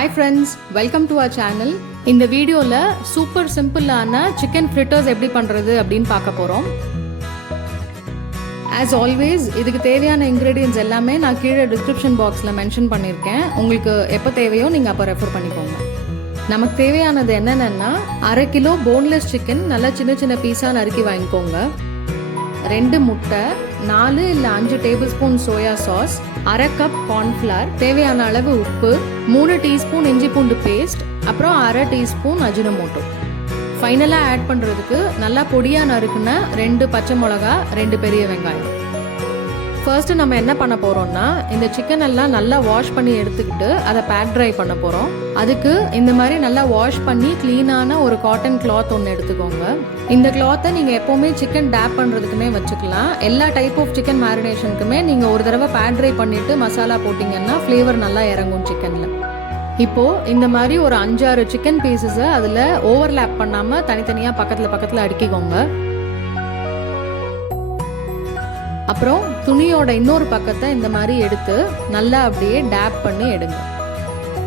Hi friends, welcome to our channel. இந்த வீடியோல super சிம்பிளான சிக்கன் ஃப்ரிட்டர்ஸ் எப்படி பண்றது அப்படின்னு பார்க்க போறோம். As always, இதுக்கு தேவையான ingredients எல்லாமே நான் கீழே description boxல மென்ஷன் பண்ணிருக்கேன். உங்களுக்கு எப்போ தேவையோ நீங்க அப்ப ரெஃபர் பண்ணிக்கோங்க. நமக்கு தேவையானது என்னன்னா 1/2 கிலோ போன்லெஸ் சிக்கன் நல்லா சின்ன சின்ன பீஸா நறுக்கி வாங்கிக்கோங்க. 2 முட்டை, 4 இல்ல 5 tablespoon soya sauce, 1/2 cup cornflour, தேவையான அளவு உப்பு, 3 டீஸ்பூன் இஞ்சி பூண்டு பேஸ்ட், அப்புறம் 1/2 டீஸ்பூன் அஜினோமோட்டோ. ஃபைனலாக ஆட் பண்ணுறதுக்கு நல்லா பொடியாக நறுக்குன 2 பச்சை மிளகா, 2 பெரிய வெங்காயம். ஃபர்ஸ்ட் நம்ம என்ன பண்ண போறோம்னா இந்த சிக்கன் எல்லாம் நல்லா வாஷ் பண்ணி எடுத்துக்கிட்டு அதை பேட் ட்ரை பண்ண போறோம். அதுக்கு இந்த மாதிரி நல்லா வாஷ் பண்ணி கிளீனான ஒரு காட்டன் கிளாத் ஒன்று எடுத்துக்கோங்க. இந்த கிளாத்தை நீங்க எப்பவுமே சிக்கன் டேப் பண்றதுக்குமே வச்சுக்கலாம். எல்லா டைப் ஆஃப் சிக்கன் மேரினேஷனுக்குமே நீங்க ஒரு தடவை பேட் ட்ரை பண்ணிட்டு மசாலா போட்டீங்கன்னா ஃப்ளேவர் நல்லா இறங்கும் சிக்கன்ல. இப்போ இந்த மாதிரி ஒரு 5-6 சிக்கன் பீசஸை அதில் ஓவர்லேப் பண்ணாமல் தனித்தனியாக பக்கத்தில் அடுக்கிக்கோங்க. அப்புறம் துணியோட இன்னொரு பக்கத்தை இந்த மாதிரி எடுத்து நல்லா அப்படியே டேப் பண்ணி எடுங்க.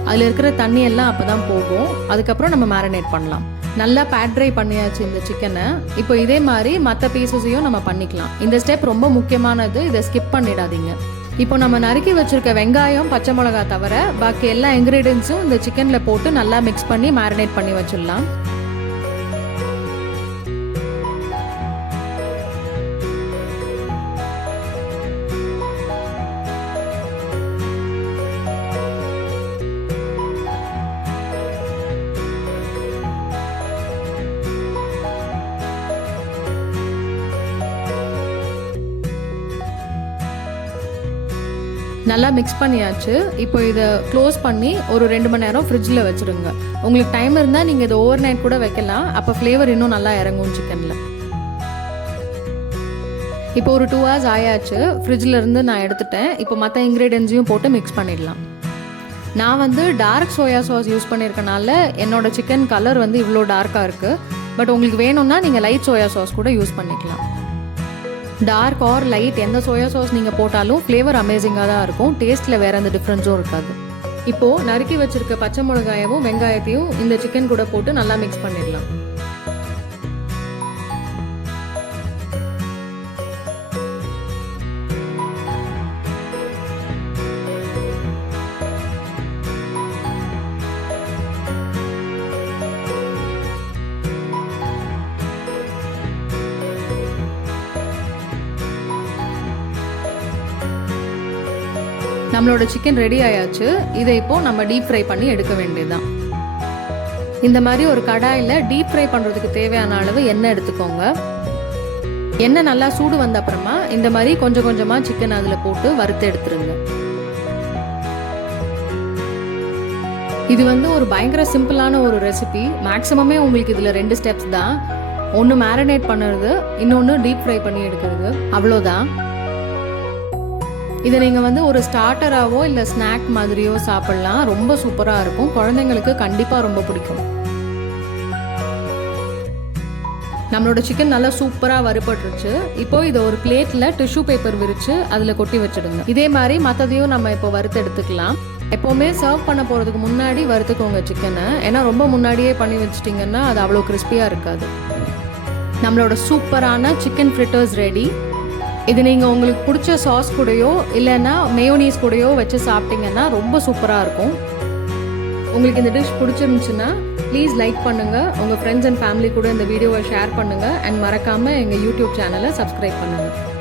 அதில் இருக்கிற தண்ணி எல்லாம் அப்போ தான் போகும். அதுக்கப்புறம் நம்ம மேரினேட் பண்ணலாம். நல்லா பேட் ட்ரை பண்ணியாச்சு இந்த சிக்கனை. இப்போ இதே மாதிரி மற்ற பீசஸையும் நம்ம பண்ணிக்கலாம். இந்த ஸ்டெப் ரொம்ப முக்கியமானது, இதை ஸ்கிப் பண்ணிடாதீங்க. இப்போ நம்ம நறுக்கி வச்சிருக்க வெங்காயம், பச்சை மிளகா தவிர பாக்கி எல்லா இன்க்ரீடியன்ஸும் இந்த சிக்கன்ல போட்டு நல்லா மிக்ஸ் பண்ணி மேரினேட் பண்ணி வச்சிடலாம். நல்லா மிக்ஸ் பண்ணியாச்சு. இப்போ இதை க்ளோஸ் பண்ணி ஒரு 2 மணி நேரம் ஃப்ரிட்ஜில் வச்சுருங்க. உங்களுக்கு டைம் இருந்தால் நீங்கள் இதை ஓவர் நைட் கூட வைக்கலாம். அப்போ ஃப்ளேவர் இன்னும் நல்லா இறங்கும் சிக்கனில். இப்போ ஒரு 2 hours ஆயாச்சு. ஃப்ரிட்ஜில் இருந்து நான் எடுத்துட்டேன். இப்போ மற்ற இன்க்ரீடியன்ஸையும் போட்டு மிக்ஸ் பண்ணிடலாம். நான் டார்க் சோயா சாஸ் யூஸ் பண்ணியிருக்கனால என்னோட சிக்கன் கலர் இவ்வளோ டார்க்காக இருக்குது. பட் உங்களுக்கு வேணும்னா நீங்கள் லைட் சோயா சாஸ் கூட யூஸ் பண்ணிக்கலாம். டார்க் ஆர் லைட் எந்த சோயா சாஸ் நீங்கள் போட்டாலும் ஃப்ளேவர் அமேசிங்காக தான் இருக்கும். டேஸ்ட்டில் வேறு எந்த டிஃப்ரென்ஸும் இருக்காது. இப்போது நறுக்கி வச்சிருக்க பச்சை மிளகாயவும் வெங்காயத்தையும் இந்த சிக்கன் கூட போட்டு நல்லா மிக்ஸ் பண்ணிடலாம். நம்மளோட சிக்கன் ரெடி ஆயாச்சு. இதை இப்போ நம்ம டீப் ஃப்ரை பண்ணி எடுக்க வேண்டியதுதான். இந்த மாதிரி ஒரு கடாயில் டீப் ஃப்ரை பண்ணுறதுக்கு தேவையான அளவு எண்ணெய் எடுத்துக்கோங்க. எண்ணெய் நல்லா சூடு வந்த அப்புறமா இந்த மாதிரி கொஞ்சம் கொஞ்சமாக சிக்கன் அதில் போட்டு வறுத்து எடுத்துருங்க. இது ஒரு பயங்கர சிம்பிளான ஒரு ரெசிபி. மேக்ஸிமமே உங்களுக்கு இதில் 2 ஸ்டெப்ஸ் தான். ஒன்று மேரினேட் பண்ணுறது, இன்னொன்று டீப் ஃப்ரை பண்ணி எடுக்கிறது. அவ்வளோதான். இதை நீங்கள் ஒரு ஸ்டார்டராகவோ இல்லை ஸ்நாக் மாதிரியோ சாப்பிட்லாம். ரொம்ப சூப்பராக இருக்கும். குழந்தைங்களுக்கு கண்டிப்பாக ரொம்ப பிடிக்கும். நம்மளோட சிக்கன் நல்லா சூப்பராக வறுபட்டுருச்சு. இப்போ இதை ஒரு பிளேட்டில் டிஷ்யூ பேப்பர் விரித்து அதில் கொட்டி வச்சுடுங்க. இதே மாதிரி மற்றதையும் நம்ம இப்போ வறுத்து எடுத்துக்கலாம். எப்போவுமே சர்வ் பண்ண போகிறதுக்கு முன்னாடி வறுத்துக்கோங்க சிக்கனை. ஏன்னா ரொம்ப முன்னாடியே பண்ணி வச்சிட்டிங்கன்னா அது அவ்வளோ கிறிஸ்பியாக இருக்காது. நம்மளோட சூப்பரான சிக்கன் ஃப்ரிட்டர்ஸ் ரெடி. இது நீங்கள் உங்களுக்கு பிடிச்ச சாஸ் கூடயோ இல்லைன்னா மேயோனீஸ் கூடயோ வச்சு சாப்பிட்டீங்கன்னா ரொம்ப சூப்பராக இருக்கும். உங்களுக்கு இந்த டிஷ் பிடிச்சிருந்துச்சுன்னா ப்ளீஸ் லைக் பண்ணுங்கள். உங்கள் ஃப்ரெண்ட்ஸ் அண்ட் ஃபேமிலி கூட இந்த வீடியோவை ஷேர் பண்ணுங்கள். அண்ட் மறக்காமல் எங்கள் யூடியூப் சேனலை சப்ஸ்கிரைப் பண்ணுங்கள்.